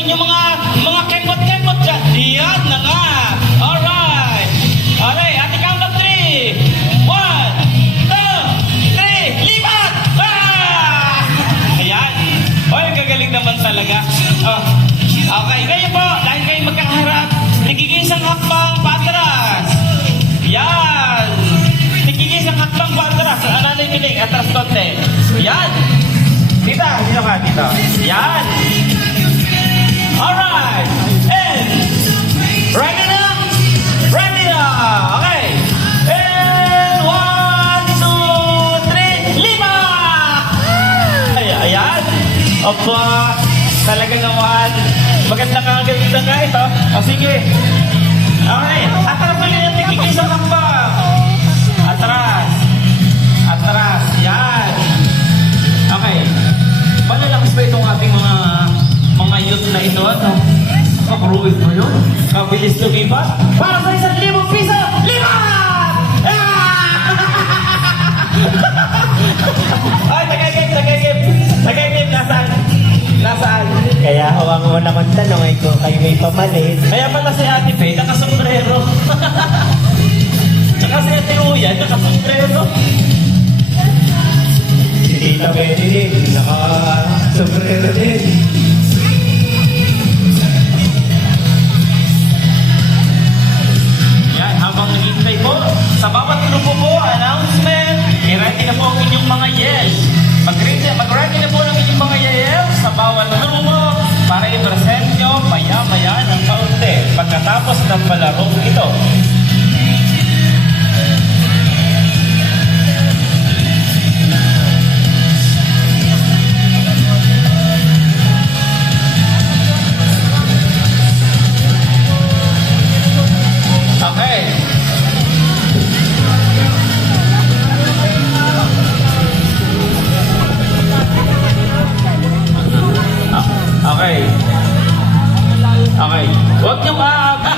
inyong mga mga kepot-kepot dyan. Yan na nga. Alright. Okay, at the count of three. One, two, three. Ah! Naman talaga. Oh. Okay, ngayon po, dahil kayo magkakaharap, nagigisang hakbang patras. Yan. Nagigisang hakbang patras. Na yung piling? Atras konti. Yan. Tita, dito ka, dito. Yan. Alright. And, ready na? Ready na. Okay. And, one, two, three, lima! Ay, ayan. Opa, talaga naman. Maganda ka ang ganda nga ito. O sige. Okay. Atras ulit yung tigigil sa hakbang. Kapruwit mo yun? Kabilis lumipas? Para sa isang libong piso, lipat! Ah! Ay, tagay-game, tagay-game. Tagay-game, nasaan? Nasaan? Kaya hawak mo naman tanong ay kung kayo may pamalit. Kaya pala si Ate Faye, nakasombrero. Tsaka si Ate Uya, nakasombrero. Si Tita Betty din, naka-sombrero din. Ng palarong ito. Okay. Ah, Okay. Okay. Huwag niyo ma...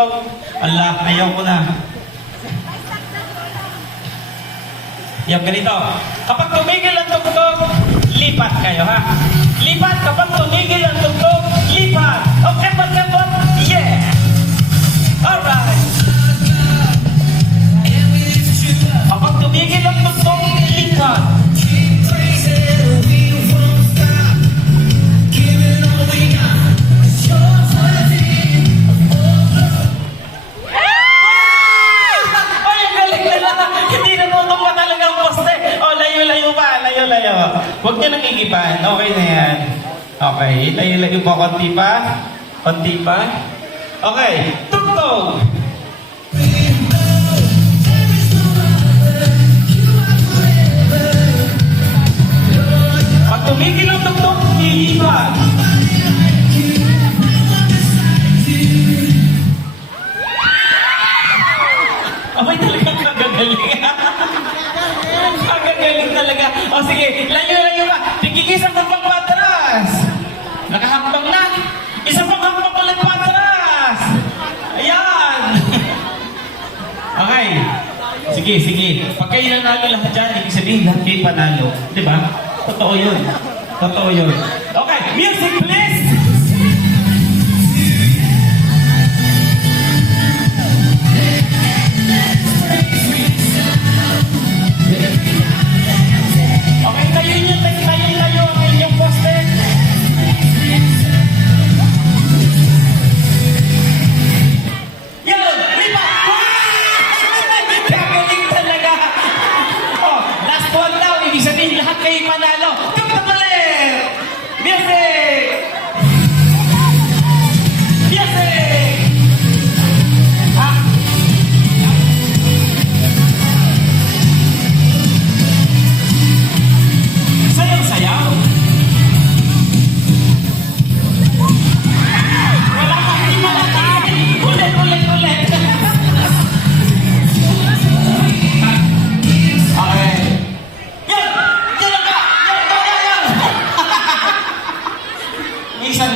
Ala, ayaw ko na. Yung ganito. Kapag tumigil ang tugtog, lipat kayo, ha? Lipat kapag tumigil Huwag niyo nang igipan. Okay na yan. Okay. Layo-layo pa. Konti pa. Konti pa. Okay. Tugtog. Talaga. O sige, layo-layo ka. Tigigisang ka pang patras. Nakahakbang na. Isa pang hakbang ulit patras. Ayan. Okay. Sige, sige. Pag kayo nanalo lahat dyan, ibig sabihin lahat kayo panalo. Di ba? Totoo yun. Totoo yun. Okay, music please!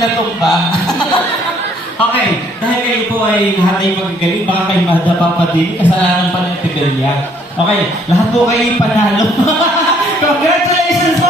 Natumba. okay, dahil kayo po ay lahat ay magagaling, baka kayo madapa pa din, kasalanan pa ng Tiberia. Okay, lahat po kayo ay panalo. Congratulations